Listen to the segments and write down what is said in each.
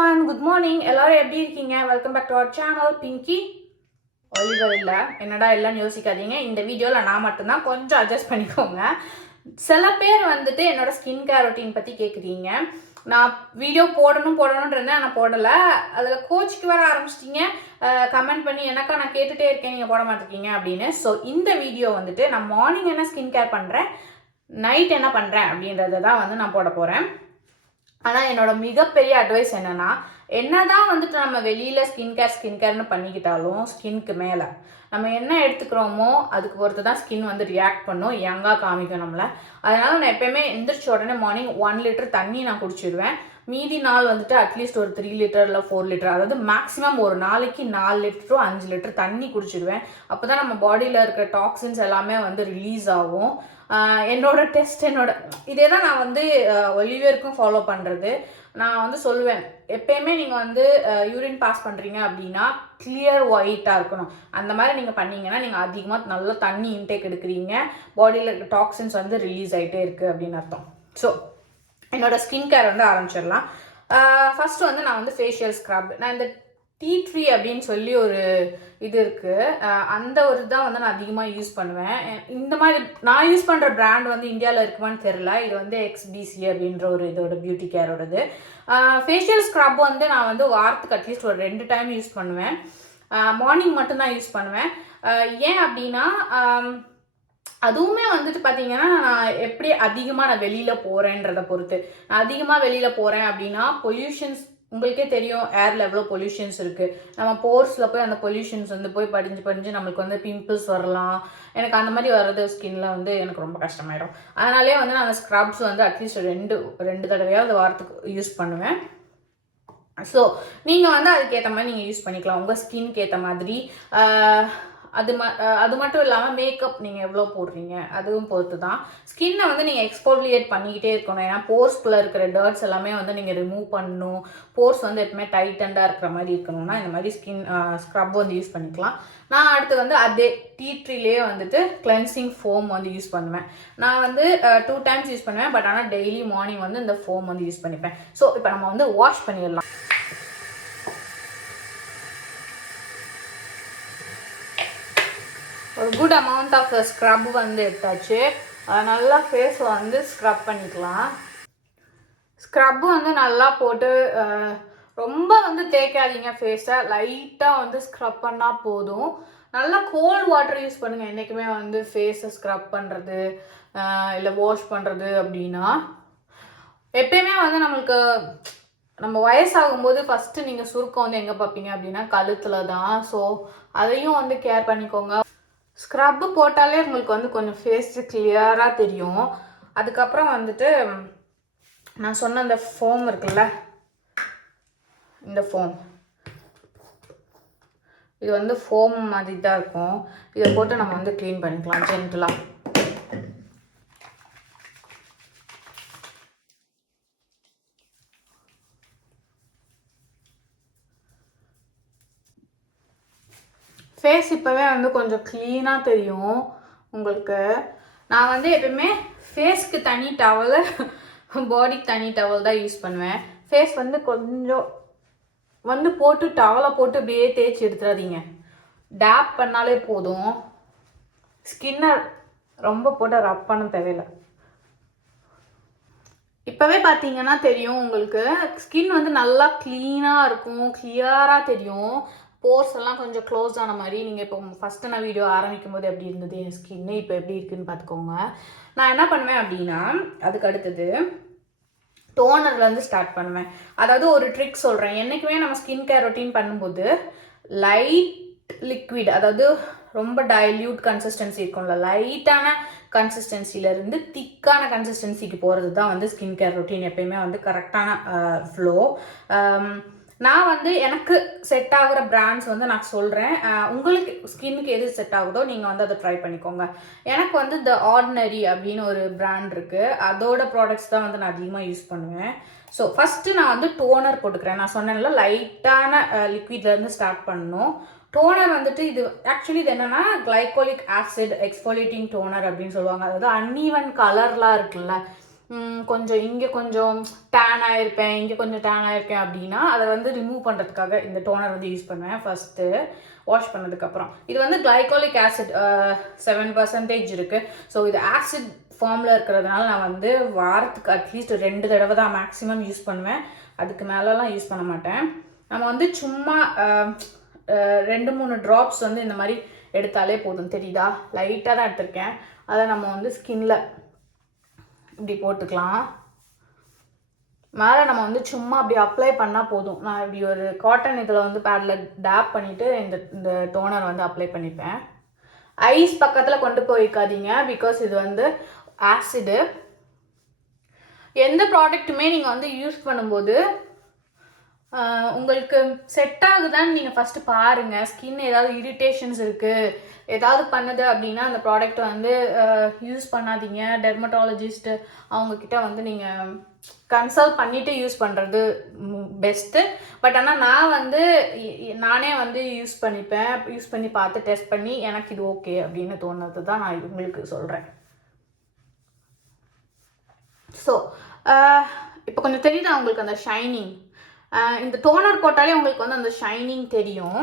everyone, good morning. எல்லாரும் எப்படி இருக்கீங்க? Welcome back to our channel. Pinky Oliver இல்லை என்னடா இல்லைன்னு யோசிக்காதீங்க. இந்த வீடியோவில் நான் மட்டும்தான், கொஞ்சம் அட்ஜஸ்ட் பண்ணிக்கோங்க. சில பேர் வந்துட்டு என்னோட ஸ்கின் கேர் ரொட்டீன் பற்றி கேட்குறீங்க. நான் வீடியோ போடணுன்றேன், நான் போடலை. அதில் கோச்சுக்கு வர ஆரம்பிச்சிட்டிங்க, கமெண்ட் பண்ணி எனக்கா நான் கேட்டுகிட்டே இருக்கேன், நீங்கள் போட மாட்டேங்க அப்படின்னு. ஸோ இந்த வீடியோ வந்துட்டு நான் மார்னிங் என்ன ஸ்கின் கேர் பண்ணுறேன், நைட் என்ன பண்ணுறேன் அப்படின்றத தான் வந்து நான் போட போகிறேன். ஆனால் என்னோட மிகப்பெரிய அட்வைஸ் என்னென்னா, என்னதான் வந்துட்டு நம்ம வெளியில் ஸ்கின் கேர்னு பண்ணிக்கிட்டாலும் ஸ்கின்க்கு மேலே நம்ம என்ன எடுத்துக்கிறோமோ அதுக்கு பொறுத்து தான் ஸ்கின் வந்து ரியாக்ட் பண்ணும், யங்காக காமிக்கும் நம்மளை. அதனால் நான் எப்போயுமே எந்திரிச்ச உடனே மார்னிங் 1 லிட்டர் தண்ணி நான் குடிச்சிடுவேன். மீதி நாள் வந்துட்டு அட்லீஸ்ட் ஒரு 3 லிட்டர் இல்லை 4 லிட்டர், அதாவது மேக்ஸிமம் ஒரு நாளைக்கு 4 லிட்டரோ 5 லிட்டர் தண்ணி குடிச்சிடுவேன். அப்போ தான் நம்ம பாடியில் இருக்கிற டாக்ஸின்ஸ் எல்லாமே வந்து ரிலீஸ் ஆகும். என்னோட டெஸ்ட் இதே தான் நான் வந்து ஒலிவியருக்கும் ஃபாலோ பண்ணுறது. நான் வந்து சொல்லுவேன், எப்பயுமே நீங்கள் வந்து யூரின் பாஸ் பண்ணுறீங்க அப்படின்னா கிளியர் ஒயிட்டாக இருக்கணும். அந்த மாதிரி நீங்கள் பண்ணீங்கன்னா நீங்கள் அதிகமாக நல்லா தண்ணி இன்டேக் எடுக்கிறீங்க, பாடியில் டாக்ஸின்ஸ் வந்து ரிலீஸ் ஆகிட்டே இருக்குது அப்படின்னு அர்த்தம். ஸோ என்னோடய ஸ்கின் கேர் வந்து ஆரம்பிச்சிடலாம். ஃபஸ்ட்டு வந்து நான் வந்து ஃபேஷியல் ஸ்க்ரப், நான் இந்த டீ ட்ரீ அப்படின்னு சொல்லி ஒரு இது இருக்குது, அந்த ஒரு தான் வந்து நான் அதிகமாக யூஸ் பண்ணுவேன். இந்த மாதிரி நான் யூஸ் பண்ணுற பிராண்ட் வந்து இந்தியாவில் இருக்குமான்னு தெரில. இது வந்து XBC அப்படின்ற ஒரு இதோட பியூட்டி கேரோடது. ஃபேஷியல் ஸ்க்ரப் வந்து நான் வந்து வாரத்துக்கு அட்லீஸ்ட் ஒரு 2 டைம் யூஸ் பண்ணுவேன். மார்னிங் மட்டும்தான் யூஸ் பண்ணுவேன். ஏன் அப்படின்னா அதுவுமே வந்துட்டு பார்த்தீங்கன்னா, நான் எப்படி அதிகமாக நான் வெளியில் போகிறேன்றதை பொறுத்து. நான் அதிகமாக வெளியில் போகிறேன் அப்படின்னா பொல்யூஷன்ஸ் உங்களுக்கே தெரியும், ஏரில் எவ்வளோ பொல்யூஷன்ஸ் இருக்குது. நம்ம போர்ஸில் போய் அந்த பொல்யூஷன்ஸ் வந்து போய் படிஞ்சு நம்மளுக்கு வந்து பிம்பிள்ஸ் வரலாம். எனக்கு அந்த மாதிரி வர்றது ஸ்கின்ல வந்து எனக்கு ரொம்ப கஷ்டமாயிடும். அதனாலே வந்து நான் அந்த ஸ்க்ரப்ஸ் வந்து அட்லீஸ்ட் ரெண்டு தடவையாவது வாரத்துக்கு யூஸ் பண்ணுவேன். ஸோ நீங்கள் வந்து அதுக்கேற்ற மாதிரி நீங்கள் யூஸ் பண்ணிக்கலாம், உங்கள் ஸ்கின்க்கு ஏற்ற மாதிரி. அது மட்டும் இல்லாமல் மேக்கப் நீங்கள் எவ்வளோ போடுறீங்க அதுவும் பொறுத்து தான். ஸ்கின்னை வந்து நீங்கள் எக்ஸ்போலியேட் பண்ணிக்கிட்டே இருக்கணும். ஏன்னா போர்ஸ்குள்ளே இருக்கிற டர்ட்ஸ் எல்லாமே வந்து நீங்கள் ரிமூவ் பண்ணணும். போர்ஸ் வந்து எப்பவுமே டைட்டண்டாக இருக்கிற மாதிரி இருக்கணும்னா இந்த மாதிரி ஸ்க்ரப் வந்து யூஸ் பண்ணிக்கலாம். நான் அடுத்து வந்து அதே டீ ட்ரீலேயே வந்துட்டு கிளென்சிங் ஃபோம் வந்து யூஸ் பண்ணுவேன். நான் வந்து 2 டைம்ஸ் யூஸ் பண்ணுவேன், பட் ஆனால் டெய்லி மார்னிங் வந்து இந்த ஃபோம் வந்து யூஸ் பண்ணிப்பேன். ஸோ இப்போ நம்ம வந்து வாஷ் பண்ணிடலாம். ஒரு குட் அமௌண்ட் ஆஃப் ஸ்க்ரப் வந்து எடுத்தாச்சு. நல்லா ஃபேஸில் வந்து ஸ்க்ரப் பண்ணிக்கலாம். ஸ்க்ரப்பு வந்து நல்லா போட்டு ரொம்ப வந்து தேய்க்காதீங்க ஃபேஸை, லைட்டாக வந்து ஸ்க்ரப் பண்ணால் போதும். நல்லா கோல்ட் வாட்டர் யூஸ் பண்ணுங்கள் என்றைக்குமே வந்து ஃபேஸை ஸ்க்ரப் பண்ணுறது இல்லை வாஷ் பண்ணுறது அப்படின்னா. எப்பயுமே வந்து நம்ம வயசாகும்போது ஃபஸ்ட்டு நீங்கள் சுருக்கம் வந்து எங்கே பார்ப்பீங்க அப்படின்னா கழுத்தில் தான். ஸோ அதையும் வந்து கேர் பண்ணிக்கோங்க. ஸ்க்ரப்பு போட்டாலே உங்களுக்கு வந்து கொஞ்சம் ஃபேஸு கிளியராக தெரியும். அதுக்கப்புறம் வந்துட்டு நான் சொன்ன அந்த ஃபோம் இருக்குல்ல, இந்த ஃபோம், இது வந்து ஃபோம் மாதிரி தான் இருக்கும். இதை போட்டு நம்ம வந்து க்ளீன் பண்ணிக்கலாம் ஜென்டலாக. ஃபேஸ் இப்போவே வந்து கொஞ்சம் க்ளீனாக தெரியும் உங்களுக்கு. நான் வந்து எப்பவுமே ஃபேஸ்க்கு தனி டவல், பாடிக்கு தனி டவல் தான் யூஸ் பண்ணுவேன். ஃபேஸ் வந்து கொஞ்சம் வந்து போட்டு டவலை போட்டு அப்படியே தேய்ச்சி எடுத்துடாதீங்க, டேப் பண்ணாலே போதும். ஸ்கின்னை ரொம்ப போட்டு ரப் பண்ண தேவையில்லை. இப்போவே பார்த்தீங்கன்னா தெரியும் உங்களுக்கு, ஸ்கின் வந்து நல்லா க்ளீனாக இருக்கும், கிளியராக தெரியும். போர்ஸ் எல்லாம் கொஞ்சம் க்ளோஸ் ஆன மாதிரி. நீங்கள் இப்போ ஃபஸ்ட்டு நான் வீடியோ ஆரம்பிக்கும் போது எப்படி இருந்தது என் ஸ்கின்னு, இப்போ எப்படி இருக்குதுன்னு பார்த்துக்கோங்க. நான் என்ன பண்ணுவேன் அப்படின்னா, அதுக்கு அடுத்தது டோனர்லேருந்து ஸ்டார்ட் பண்ணுவேன். அதாவது ஒரு ட்ரிக் சொல்கிறேன். என்றைக்குமே நம்ம ஸ்கின் கேர் ரொட்டீன் பண்ணும்போது லைட் லிக்விட், அதாவது ரொம்ப டைல்யூட் கன்சிஸ்டன்சி இருக்கும்ல, லைட்டான கன்சிஸ்டன்சிலேருந்து திக்கான கன்சிஸ்டன்சிக்கு போகிறது தான் வந்து ஸ்கின் கேர் ரொட்டீன். எப்பயுமே வந்து கரெக்டான ஃப்ளோ. நான் வந்து எனக்கு செட் ஆகிற பிராண்ட்ஸ் வந்து நான் சொல்கிறேன். உங்களுக்கு ஸ்கின்னுக்கு எது செட் ஆகுதோ நீங்கள் வந்து அதை ட்ரை பண்ணிக்கோங்க. எனக்கு வந்து த ஆர்டினரி அப்படின்னு ஒரு பிராண்ட் இருக்குது, அதோட ப்ராடக்ட்ஸ் தான் வந்து நான் அதிகமாக யூஸ் பண்ணுவேன். ஸோ ஃபஸ்ட்டு நான் வந்து டோனர் போட்டுக்கிறேன். நான் சொன்னேன்ல லைட்டான லிக்விட்லேருந்து ஸ்டார்ட் பண்ணணும். டோனர் வந்துட்டு இது ஆக்சுவலி இது என்னென்னா கிளைகோலிக் ஆசிட் எக்ஸ்ஃபோலியேட்டிங் டோனர் அப்படின்னு சொல்லுவாங்க. அதாவது அன்ஈவன் கலர்லாம் இருக்குல்ல, கொஞ்சம் இங்கே கொஞ்சம் டேன் ஆகிருப்பேன், இங்கே கொஞ்சம் டேன் ஆகிருக்கேன் அப்படின்னா அதை வந்து ரிமூவ் பண்ணுறதுக்காக இந்த டோனர் வந்து யூஸ் பண்ணுவேன் ஃபஸ்ட்டு வாஷ் பண்ணதுக்கப்புறம். இது வந்து கிளைகாலிக் ஆசிட் 7% இருக்குது. ஸோ இது ஆசிட் ஃபார்மில் இருக்கிறதுனால நான் வந்து வாரத்துக்கு அட்லீஸ்ட் 2 தடவை தான் மேக்ஸிமம் யூஸ் பண்ணுவேன். அதுக்கு மேலெலாம் யூஸ் பண்ண மாட்டேன். நம்ம வந்து சும்மா 2-3 ட்ராப்ஸ் வந்து இந்த மாதிரி எடுத்தாலே போதும். தெரியுதா? லைட்டாக தான் எடுத்திருக்கேன். அதை நம்ம வந்து ஸ்கின்ல இப்படி போட்டுக்கலாம். மேலே நம்ம வந்து சும்மா அப்படி அப்ளை பண்ணால் போதும். நான் இப்படி ஒரு காட்டன் இதில் வந்து பேடில் டேப் பண்ணிவிட்டு இந்த டோனர் வந்து அப்ளை பண்ணிப்பேன். ஐஸ் பக்கத்தில் கொண்டு போய்க்காதீங்க, பிகாஸ் இது வந்து ஆசிடு. எந்த ப்ராடக்ட்டுமே நீங்கள் வந்து யூஸ் பண்ணும்போது உங்களுக்கு செட் ஆகுதான்னு நீங்கள் ஃபஸ்ட்டு பாருங்கள். ஸ்கின் ஏதாவது இரிட்டேஷன்ஸ் இருக்குது, ஏதாவது பண்ணுது அப்படின்னா அந்த ப்ராடக்ட் வந்து யூஸ் பண்ணாதீங்க. டெர்மட்டாலஜிஸ்ட்டு அவங்கக்கிட்ட வந்து நீங்கள் கன்சல்ட் பண்ணிவிட்டு யூஸ் பண்ணுறது பெஸ்ட்டு. பட் ஆனால் நான் வந்து நானே வந்து யூஸ் பண்ணி பார்த்து டெஸ்ட் பண்ணி எனக்கு இது ஓகே அப்படின்னு தோணுது தான் நான் உங்களுக்கு சொல்கிறேன். ஸோ இப்போ கொஞ்சம் தெரியுதா உங்களுக்கு அந்த ஷைனிங்? இந்த டோனர் போட்டாலே உங்களுக்கு வந்து அந்த ஷைனிங் தெரியும்.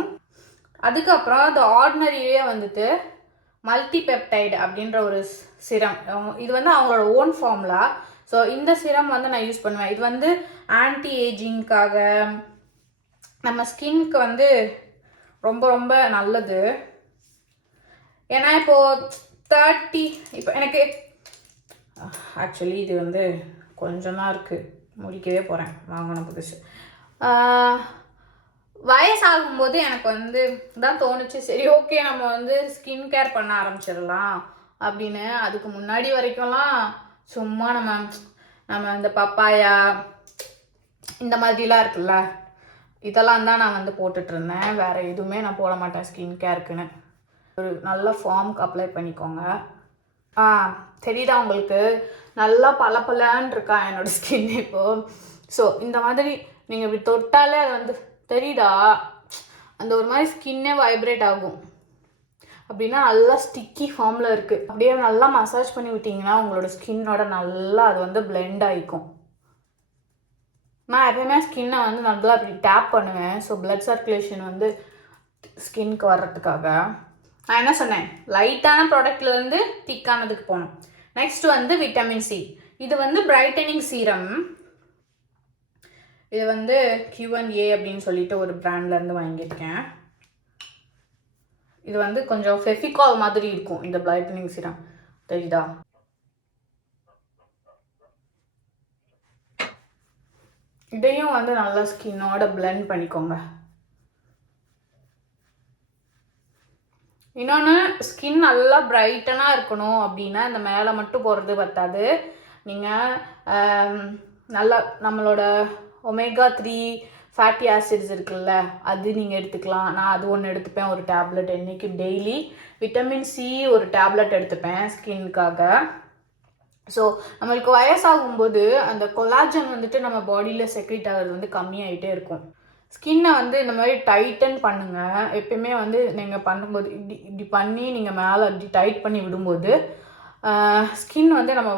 அதுக்கப்புறம் அது ஆர்டினரியே வந்துட்டு மல்டிபெப்டைடு அப்படின்ற ஒரு சிரம். இது வந்து அவங்களோட ஓன் ஃபார்முலா. ஸோ இந்த சிரம் வந்து நான் யூஸ் பண்ணுவேன். இது வந்து ஆன்டி ஏஜிங்காக நம்ம ஸ்கின்க்கு வந்து ரொம்ப ரொம்ப நல்லது. ஏன்னா இப்போது 30 இப்போ எனக்கு ஆக்சுவலி இது வந்து கொஞ்சம் தான் இருக்குது, முடிக்கவே போகிறேன் வாங்கின புதுசு. வயசாகும்போது எனக்கு வந்து தான் தோணுச்சு, சரி ஓகே நம்ம வந்து ஸ்கின் கேர் பண்ண ஆரம்பிச்சிடலாம் அப்படின்னு. அதுக்கு முன்னாடி வரைக்கும்லாம் சும்மா நம்ம இந்த பப்பாயா இந்த மாதிரிலாம் இருக்குல்ல, இதெல்லாம் தான் நான் வந்து போட்டுட்ருந்தேன். வேறு எதுவுமே நான் போட மாட்டேன் ஸ்கின் கேருக்குன்னு. ஒரு நல்ல ஃபார்முக்கு அப்ளை பண்ணிக்கோங்க. தெரியுதா உங்களுக்கு? நல்லா பளபளன்னு இருக்கா என்னோடய ஸ்கின் இப்போது. ஸோ இந்த மாதிரி நீங்கள் இப்படி தொட்டாலே அது வந்து தெரியுதா, அந்த ஒரு மாதிரி ஸ்கின்னே வைப்ரேட் ஆகும். அப்படின்னா நல்லா ஸ்டிக்கி ஃபார்மில் இருக்குது. அப்படியே நல்லா மசாஜ் பண்ணி விட்டிங்கன்னா உங்களோட ஸ்கின்னோட நல்லா அது வந்து பிளெண்ட் ஆகிக்கும். நான் எப்பயுமே ஸ்கின்னை வந்து நல்லா அப்படி டேப் பண்ணுவேன். ஸோ பிளட் சர்க்குலேஷன் வந்து ஸ்கின்க்கு வர்றதுக்காக. நான் என்ன சொன்னேன், லைட்டான ப்ராடக்ட்லேருந்து திக்கானதுக்கு போகணும். நெக்ஸ்ட் வந்து விட்டமின் சி. இது வந்து பிரைட்டனிங் சீரம். இது வந்து Q&A அப்படின்னு சொல்லிட்டு ஒரு பிராண்ட்லேருந்து வாங்கியிருக்கேன். இது வந்து கொஞ்சம் ஃபெஃபிகால் மாதிரி இருக்கும் இந்த பிரைட்டனிங் சீரம், தெரியுதா? இதையும் வந்து நல்லா ஸ்கின்னோட பிளெண்ட் பண்ணிக்கோங்க. இன்னொன்று, ஸ்கின் நல்லா பிரைட்டனாக இருக்கணும் அப்படின்னா இந்த மேலே மட்டும் போடுறது பத்தாது. நீங்கள் நல்லா நம்மளோட ஒமேகா 3 ஃபேட்டி ஆசிட்ஸ் இருக்குல்ல, அது நீங்கள் எடுத்துக்கலாம். நான் அது ஒன்று எடுத்துப்பேன், ஒரு டேப்லெட் இன்றைக்கி டெய்லி. விட்டமின் சி ஒரு டேப்லெட் எடுத்துப்பேன் ஸ்கின்னுக்காக. ஸோ நம்மளுக்கு வயசாகும்போது அந்த கொலாஜன் வந்துட்டு நம்ம பாடியில் செக்ரேட் ஆகிறது வந்து கம்மியாகிட்டே இருக்கும். ஸ்கின்னை வந்து இந்த மாதிரி டைட்டன் பண்ணுங்கள். எப்பயுமே வந்து நீங்கள் பண்ணும்போது இப்படி பண்ணி நீங்கள் மேலே இப்படி டைட் பண்ணி விடும்போது ஸ்கின் வந்து நம்ம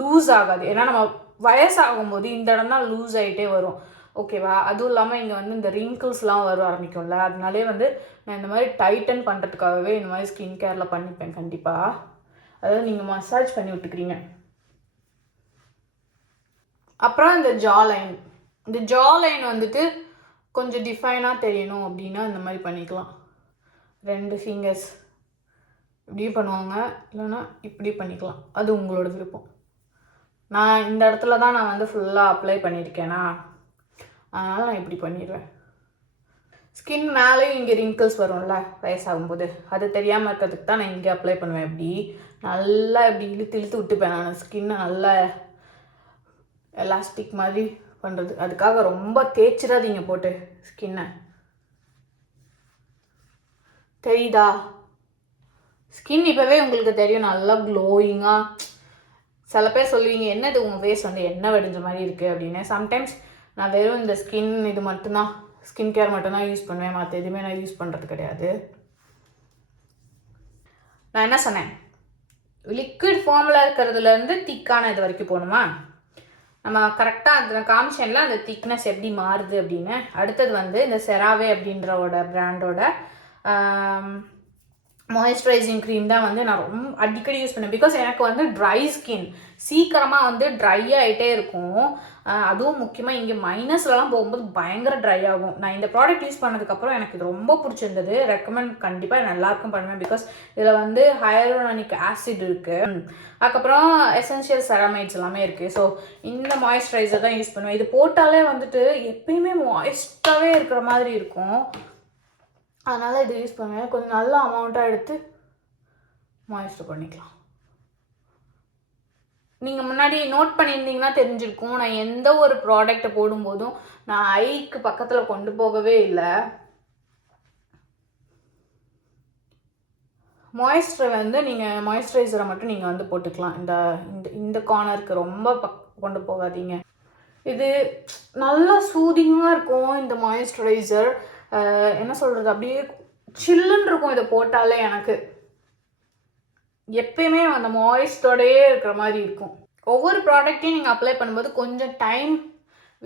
லூஸ் ஆகாது. ஏன்னா நம்ம வயசாகும்போது இந்த இடம் தான் லூஸ் ஆகிட்டே வரும், ஓகேவா? அதுவும் இல்லாமல் இங்கே வந்து இந்த ரிங்கிள்ஸ்லாம் வர ஆரம்பிக்கும்ல, அதனாலே வந்து நான் இந்த மாதிரி டைட்டன் பண்ணுறதுக்காகவே இந்த மாதிரி ஸ்கின் கேரில் பண்ணிப்பேன் கண்டிப்பாக. அதாவது நீங்கள் மசாஜ் பண்ணி விட்டுக்கிறீங்க. அப்புறம் இந்த ஜா லைன் வந்துட்டு கொஞ்சம் டிஃபைனாக தெரியணும் அப்படின்னா இந்த மாதிரி பண்ணிக்கலாம். 2 ஃபிங்கர்ஸ் இப்படியும் பண்ணுவாங்க, இல்லைன்னா இப்படி பண்ணிக்கலாம், அது உங்களோட விருப்பம். நான் இந்த இடத்துல தான் நான் வந்து ஃபுல்லாக அப்ளை பண்ணியிருக்கேனா, அதனால் நான் இப்படி பண்ணிடுவேன். ஸ்கின் மேலேயும் இங்கே ரிங்கிள்ஸ் வரும்ல வயசாகும்போது, அது தெரியாமல் இருக்கிறதுக்கு தான் நான் இங்கே அப்ளை பண்ணுவேன். இப்படி நல்லா இப்படி இழுத்து விட்டுப்பேன் நான் ஸ்கின்னை, நல்லா எலாஸ்டிக் மாதிரி பண்ணுறது. அதுக்காக ரொம்ப தேய்ச்சிடாதீங்க போட்டு ஸ்கின்னை, தெரியுதா? ஸ்கின் இப்போவே உங்களுக்கு தெரியும் நல்லா க்ளோயிங்காக. சில பேர் சொல்லுவீங்க, என்னது உங்கள் ஃபேஸ் வந்து எண்ணெய் வடிஞ்ச மாதிரி இருக்குது அப்படின்னு. சம்டைம்ஸ் நான் வெறும் இந்த இது மட்டும்தான், ஸ்கின் கேர் மட்டும்தான் யூஸ் பண்ணுவேன், மற்ற எதுவுமே நான் யூஸ் பண்ணுறது கிடையாது. நான் என்ன சொன்னேன், லிக்விட் ஃபார்மில் இருக்கிறதுலேருந்து திக்கான இது வரைக்கும் போகணுமா? நம்ம கரெக்டாக அதில் காமிச்சேன்ல அந்த திக்னஸ் எப்படி மாறுது அப்படின்னு. அடுத்தது வந்து இந்த செராவே அப்படின்றவோட பிராண்டோட மாய்ஸ்சரைசிங் க்ரீம் தான் வந்து நான் ரொம்ப அடிக்கடி யூஸ் பண்ணேன். பிகாஸ் எனக்கு வந்து ட்ரை ஸ்கின் சீக்கிரமாக வந்து ட்ரை ஆகிட்டே இருக்கும். அதுவும் முக்கியமாக இங்கே மைனஸ்லலாம் போகும்போது பயங்கர ட்ரை ஆகும். நான் இந்த ப்ராடக்ட் யூஸ் பண்ணதுக்கப்புறம் எனக்கு இது ரொம்ப பிடிச்சிருந்தது. ரெக்கமெண்ட் கண்டிப்பாக நல்லாயிருக்கும் பண்ணுவேன். பிகாஸ் இதில் வந்து ஹையலூரானிக் ஆசிட் இருக்குது, அதுக்கப்புறம் எசென்ஷியல் செராமைட்ஸ் எல்லாமே இருக்குது. ஸோ இந்த மாய்ஸ்சரைசர் தான் யூஸ் பண்ணுவேன். இது போட்டாலே வந்துட்டு எப்பயுமே மாய்ஸ்டாகவே இருக்கிற மாதிரி இருக்கும். அதனால் இது யூஸ் பண்ணுவேன். கொஞ்சம் நல்ல அமௌண்ட்டாக எடுத்து மாய்ஸ்டர் பண்ணிக்கலாம். நீங்கள் முன்னாடி நோட் பண்ணியிருந்தீங்கன்னா தெரிஞ்சிருக்கும், நான் எந்த ஒரு ப்ராடக்டை போடும்போதும் நான் ஐக்கு பக்கத்தில் கொண்டு போகவே இல்லை. மாய்ஸ்சரை வந்து நீங்கள் மாய்ஸ்சரைசரை மட்டும் நீங்கள் வந்து போட்டுக்கலாம். இந்த இந்த கார்னருக்கு ரொம்ப கொண்டு போகாதீங்க. இது நல்லா சூதிங்காக இருக்கும். இந்த மாய்ஸ்சரைசர் என்ன சொல்கிறது, அப்படியே சில்லுன்னு இருக்கும். இதை போட்டாலே எனக்கு எப்பயுமே அந்த மாய்ஸ்டோடையே இருக்கிற மாதிரி இருக்கும். ஒவ்வொரு ப்ராடக்ட்டையும் நீங்கள் அப்ளை பண்ணும்போது கொஞ்சம் டைம்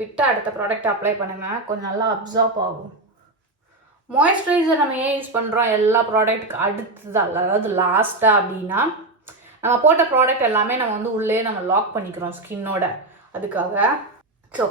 விட்டு அடுத்த ப்ராடக்ட் அப்ளை பண்ணுங்கள், கொஞ்சம் நல்லா அப்சார்ப் ஆகும். மாய்ஸ்சரைசர் நம்ம ஏன் யூஸ் பண்ணுறோம் எல்லா ப்ராடக்ட்டுக்கு அடுத்ததாக, அதாவது லாஸ்ட்டாக அப்படின்னா, நம்ம போட்ட ப்ராடக்ட் எல்லாமே நம்ம வந்து உள்ளே நம்ம லாக் பண்ணிக்கிறோம் ஸ்கின்னோட. அதுக்காக ஸோ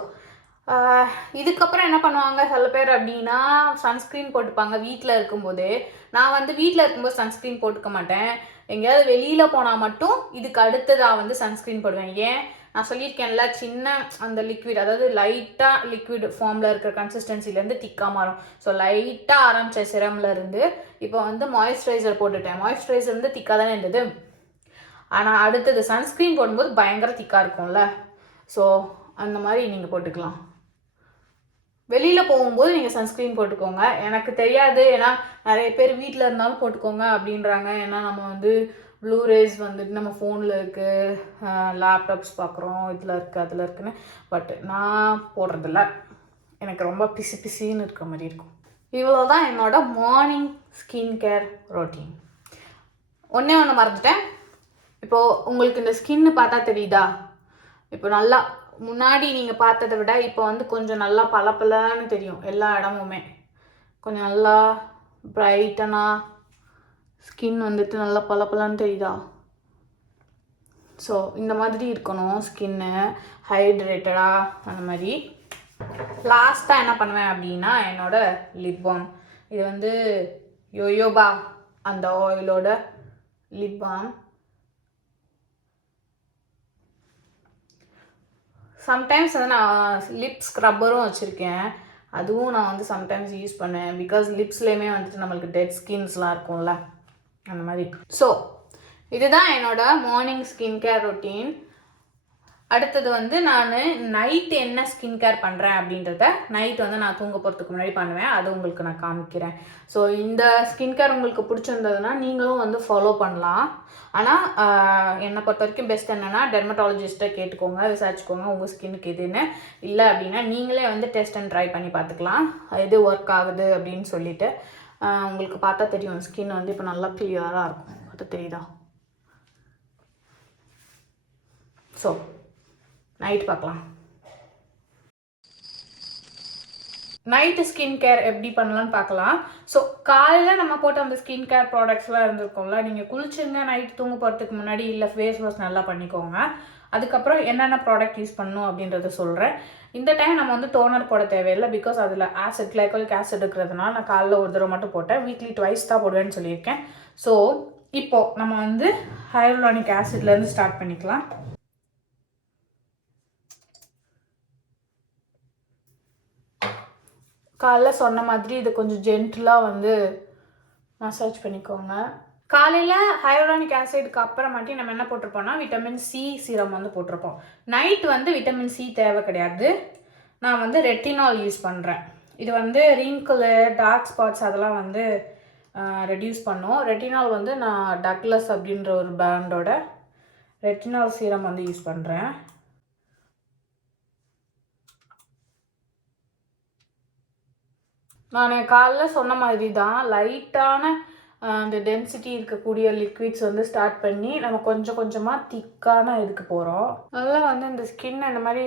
இதுக்கப்புறம் என்ன பண்ணுவாங்க சில பேர் அப்படின்னா, சன்ஸ்க்ரீன் போட்டுப்பாங்க வீட்டில் இருக்கும்போதே. நான் வந்து வீட்டில் இருக்கும்போது சன்ஸ்க்ரீன் போட்டுக்க மாட்டேன். எங்கேயாவது வெளியில் போனால் மட்டும் இதுக்கு அடுத்ததாக வந்து சன்ஸ்க்ரீன் போடுவேன். ஏன், நான் சொல்லியிருக்கேன்ல, சின்ன அந்த லிக்விட், அதாவது லைட்டாக லிக்விட் ஃபார்மில் இருக்கிற கன்சிஸ்டன்சிலேருந்து திக்காக மாறும். ஸோ லைட்டாக ஆரம்பித்த சிரம்லேருந்து இப்போ வந்து மாய்ஸ்சரைசர் போட்டுட்டேன். மாய்ஸ்சரைசர் வந்து திக்காக தானே இருந்தது. ஆனால் அடுத்தது சன்ஸ்க்ரீன் போடும்போது பயங்கர திக்காக இருக்கும்ல. ஸோ அந்த மாதிரி நீங்கள் போட்டுக்கலாம். வெளியில் போகும்போது நீங்கள் சன்ஸ்க்ரீன் போட்டுக்கோங்க. எனக்கு தெரியாது, ஏன்னா நிறைய பேர் வீட்டில் இருந்தாலும் போட்டுக்கோங்க அப்படின்றாங்க. ஏன்னா நம்ம வந்து ப்ளூ ரேஸ் வந்துட்டு நம்ம ஃபோனில் இருக்குது, லேப்டாப்ஸ் பார்க்குறோம், இதில் இருக்குது அதில் இருக்குன்னு. பட் நான் போடுறதில்ல, எனக்கு ரொம்ப பிசின்னு இருக்கிற மாதிரி இருக்கும். இவ்வளோ தான் என்னோட மார்னிங் ஸ்கின் கேர் ரொட்டீன். ஒன்றே ஒன்று மறந்துட்டேன். இப்போது உங்களுக்கு இந்த ஸ்கின்னு பார்த்தா தெரியுதா? இப்போ நல்லா முன்னாடி நீங்கள் பார்த்ததை விட இப்போ வந்து கொஞ்சம் நல்லா பளபளன்னு தெரியும். எல்லா இடமுமே கொஞ்சம் நல்லா பிரைட்டனாக ஸ்கின் வந்துட்டு நல்லா பளபளன்னு தெரியுதா? ஸோ இந்த மாதிரி இருக்கணும் ஸ்கின்னு, ஹைட்ரேட்டடாக அந்த மாதிரி. லாஸ்ட்டாக என்ன பண்ணுவேன் அப்படின்னா, என்னோடய லிப் பாம். இது வந்து யோயோபா அந்த ஆயிலோட லிப் பாம். சம்டைம்ஸ் வந்து நான் லிப் ஸ்க்ரப்பரும் வச்சுருக்கேன். அதுவும் நான் வந்து சம்டைம்ஸ் யூஸ் பண்ணுவேன். பிகாஸ் லிப்ஸ்லேயுமே வந்துட்டு நம்மளுக்கு டெட் ஸ்கின்ஸ்லாம் இருக்கும்ல, அந்த மாதிரி. ஸோ இதுதான் என்னோடய மார்னிங் ஸ்கின் கேர் ரொட்டீன். அடுத்தது வந்து நான் நைட்டு என்ன ஸ்கின் கேர் பண்ணுறேன் அப்படின்றத நைட் வந்து நான் தூங்க போகிறதுக்கு முன்னாடி பண்ணுவேன். அது உங்களுக்கு நான் காமிக்கிறேன். ஸோ இந்த ஸ்கின் கேர் உங்களுக்கு பிடிச்சிருந்ததுன்னா நீங்களும் வந்து ஃபாலோ பண்ணலாம். ஆனால் என்னை பொறுத்த வரைக்கும் பெஸ்ட் என்னென்னா, டெர்மட்டாலஜிஸ்ட்டை கேட்டுக்கோங்க, விசாரிச்சுக்கோங்க உங்கள் ஸ்கின்னுக்கு எதுன்னு. இல்லை அப்படின்னா நீங்களே வந்து டெஸ்ட் அண்ட் ட்ரை பண்ணி பார்த்துக்கலாம் எது ஒர்க் ஆகுது அப்படின்னு சொல்லிட்டு. உங்களுக்கு பார்த்தா தெரியும், ஸ்கின் வந்து இப்போ நல்லா கிளியராக இருக்கும். பார்த்தா தெரியுதா? ஸோ நைட் பார்க்கலாம். நைட்டு ஸ்கின் கேர் எப்படி பண்ணலான்னு பார்க்கலாம். ஸோ காலையில் நம்ம போட்ட அந்த ஸ்கின் கேர் ப்ராடக்ட்ஸ்லாம் இருந்திருக்கோம்ல, நீங்கள் குளிச்சுங்க நைட் தூங்க போகிறதுக்கு முன்னாடி, இல்லை ஃபேஸ் வாஷ் நல்லா பண்ணிக்கோங்க. அதுக்கப்புறம் என்னென்ன ப்ராடக்ட் யூஸ் பண்ணணும் அப்படின்றத சொல்கிறேன். இந்த டைம் நம்ம வந்து டோனர் போட தேவையில்லை. பிகாஸ் அதில் ஆசிட், கிளைகோலிக் ஆசிட் இருக்கிறதுனால நான் காலைல ஒரு தடவை மட்டும் போட்டேன். வீக்லி ட்வைஸ் தான் போடுவேன்னு சொல்லியிருக்கேன். ஸோ இப்போது நம்ம வந்து ஹையலூரானிக் ஆசிட்லேருந்து ஸ்டார்ட் பண்ணிக்கலாம். காலைல சொன்ன மாதிரி இது கொஞ்சம் ஜென்டிலாக வந்து மசாஜ் பண்ணிக்கோங்க. காலையில் ஹையலூரானிக் ஆசிட்க்கு அப்புறமாட்டி நம்ம என்ன போட்டிருப்போம்னா, விட்டமின் சி சீரம் வந்து போட்டிருப்போம். நைட் வந்து விட்டமின் சி தேவை கிடையாது. நான் வந்து ரெட்டினால் யூஸ் பண்ணுறேன். இது வந்து ரிங்கிள், டார்க் ஸ்பாட்ஸ் அதெல்லாம் வந்து ரெடியூஸ் பண்ணும். ரெட்டினால் வந்து நான் டக்லஸ் அப்படின்ற ஒரு பிராண்டோட ரெட்டினால் சீரம் வந்து யூஸ் பண்ணுறேன். நான் காலைல சொன்ன மாதிரி தான் லைட்டான அந்த டென்சிட்டி இருக்கக்கூடிய லிக்விட்ஸ் வந்து ஸ்டார்ட் பண்ணி நம்ம கொஞ்சம் கொஞ்சமாக திக்கான இதுக்கு போகிறோம். அதெல்லாம் வந்து இந்த ஸ்கின்னை இந்த மாதிரி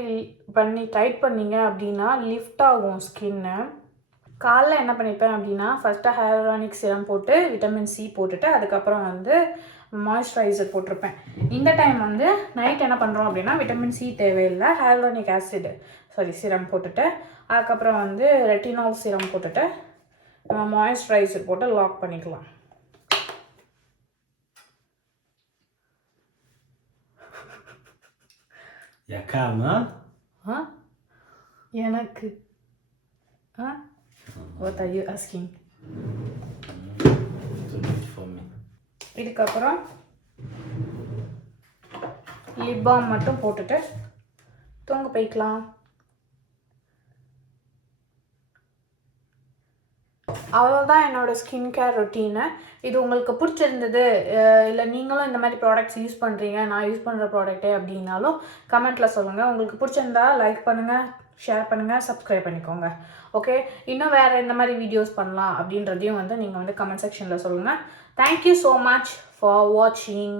பண்ணி டைட் பண்ணிங்க அப்படின்னா லிஃப்ட் ஆகும் ஸ்கின்னு. காலைல என்ன பண்ணியிருப்பேன் அப்படின்னா ஃபஸ்ட்டு ஹைலூரானிக் சிரம் போட்டு விட்டமின் சி போட்டுட்டு அதுக்கப்புறம் வந்து மாய்ஸ்சரைசர் போட்டிருப்பேன். இந்த டைம் வந்து நைட் என்ன பண்ணுறோம் அப்படின்னா விட்டமின் சி தேவையில்லை, ஹைலூரானிக் ஆசிட் சிரம் போட்டுட்டு அதுக்கப்புறம் வந்து ரெட்டினால் சிரம் போட்டுட்டு மாய்ஸ்சரைசர் போட்டு லாக் பண்ணிக்கலாம். எனக்கு What are you asking? இதுக்கப்புறம் லிப் பாம் மட்டும் போட்டுட்டு தூங்க போய்க்கலாம். அவ்வளோதான் என்னோடய ஸ்கின் கேர் ரொட்டீனு. இது உங்களுக்கு பிடிச்சிருந்தது இல்லை நீங்களும் இந்த மாதிரி ப்ராடக்ட்ஸ் யூஸ் பண்ணுறீங்க, நான் யூஸ் பண்ணுற ப்ராடக்ட்டே அப்படின்னாலும் கமெண்ட்டில் சொல்லுங்கள். உங்களுக்கு பிடிச்சிருந்தா லைக் பண்ணுங்கள், ஷேர் பண்ணுங்கள், சப்ஸ்கிரைப் பண்ணிக்கோங்க. ஓகே, இன்னும் வேறு இந்த மாதிரி வீடியோஸ் பண்ணலாம் அப்படின்றதையும் வந்து நீங்கள் வந்து கமெண்ட் செக்ஷனில் சொல்லுங்கள். தேங்க்யூ ஸோ மச் ஃபார் வாட்சிங்.